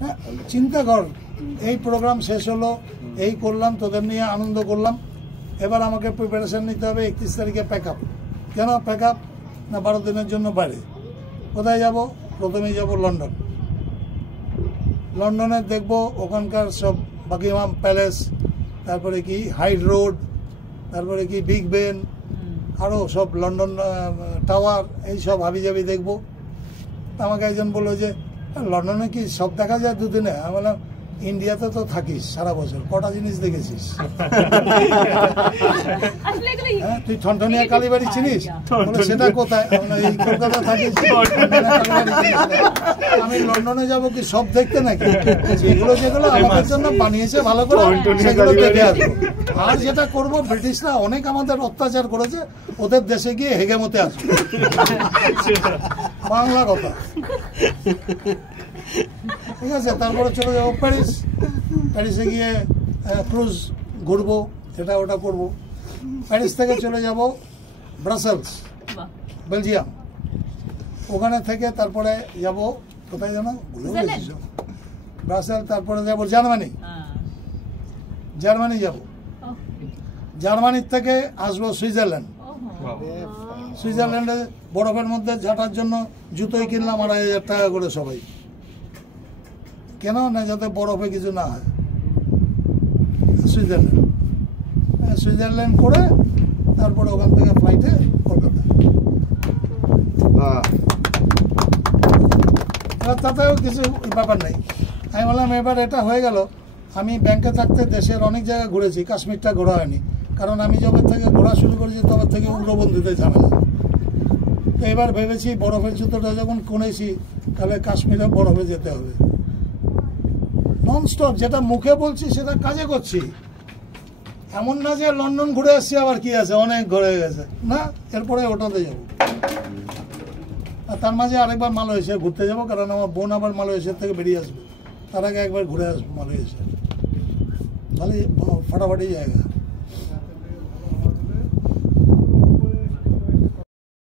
হ্যাঁ, চিন্তা কর, এই প্রোগ্রাম শেষ হলো, এই করলাম, তোদের নিয়ে আনন্দ করলাম, এবার আমাকে প্রিপারেশন নিতে হবে 31 তারিখে প্যাক আপ। কেন প্যাক আপ? না 12 দিনের জন্য বাইরে। কোথায় যাব? প্রথমেই যাব লন্ডন। লন্ডনে দেখব ওখানকার সব বাকিংহাম প্যালেস, তারপরে কি হাইড রোড, তারপরে কি বিগ বেন, আরও সব লন্ডন টাওয়ার, এই সব হাবিজাবি দেখব। আমাকে একজন বললো যে লন্ডনে কি সব দেখা যায় দুদিনে? আমি বললাম ইন্ডিয়াতে তো থাকিস সারা বছর, কটা জিনিস দেখেছিস? হ্যাঁ, তুই ঠনঠনিয়া কালীবাড়ি চিনিস? সেটা কোথায়? এই কলকাতা থাকিস, আমি লন্ডনে যাব কি সব দেখতে নাকি? যেগুলো যেগুলো আমাদের জন্য বানিয়েছে ভালো করে সেগুলো দেখে আসবো। আর যেটা করব, ব্রিটিশরা অনেক আমাদের অত্যাচার করেছে, ওদের দেশে গিয়ে হেগেমতে আসবো। বাংলা কথা, ঠিক আছে? তারপরে চলে যাবো প্যারিস। প্যারিসে গিয়ে ক্রুজ ঘুরবো, এটা ওটা করবো। প্যারিস থেকে চলে যাব ব্রাসেলস, বেলজিয়াম। ওখানে থেকে তারপরে যাব কোথায় জানো? ব্রাসেল, তারপরে যাব জার্মানি। জার্মানি যাব। জার্মানির থেকে আসবো সুইজারল্যান্ড। সুইজারল্যান্ডে বরফের মধ্যে ঝাঁটার জন্য জুতোই কিনলাম 2,500 টাকা করে সবাই। কেন না? যাতে বরফে কিছু না হয়। সুইজারল্যান্ড, সুইজারল্যান্ড করে তারপরে ওখান থেকে ফ্লাইটে কলকাতা। তাতেও কিছু ব্যাপার নেই। আমি বললাম এবার এটা হয়ে গেল। আমি ব্যাংকে থাকতে দেশের অনেক জায়গায় ঘুরেছি, কাশ্মীরটা ঘোরা হয়নি, কারণ আমি যবে থেকে ঘোরা শুরু করেছি তবে থেকে উগ্রবন্দিতে ঝামেলা। তো এবার ভেবেছি বরফের জুতোটা যখন কিনেছি, তাহলে কাশ্মীরে বরফে যেতে হবে। ননস্টপ, যেটা মুখে বলছি সেটা কাজে করছি। এমন না যে লন্ডন ঘুরে আসছি আবার কি আছে, অনেক ঘুরে গেছে না, এরপরে ওটাতে যাব। আর তার মাঝে আরেকবার মালয়েশিয়া ঘুরতে যাব, কারণ আমার বোন আবার মালয়েশিয়ার থেকে বেরিয়ে আসবে। তার আগে একবার ঘুরে আসবো মালয়েশিয়া। তাহলে ফাটাফাটি জায়গা।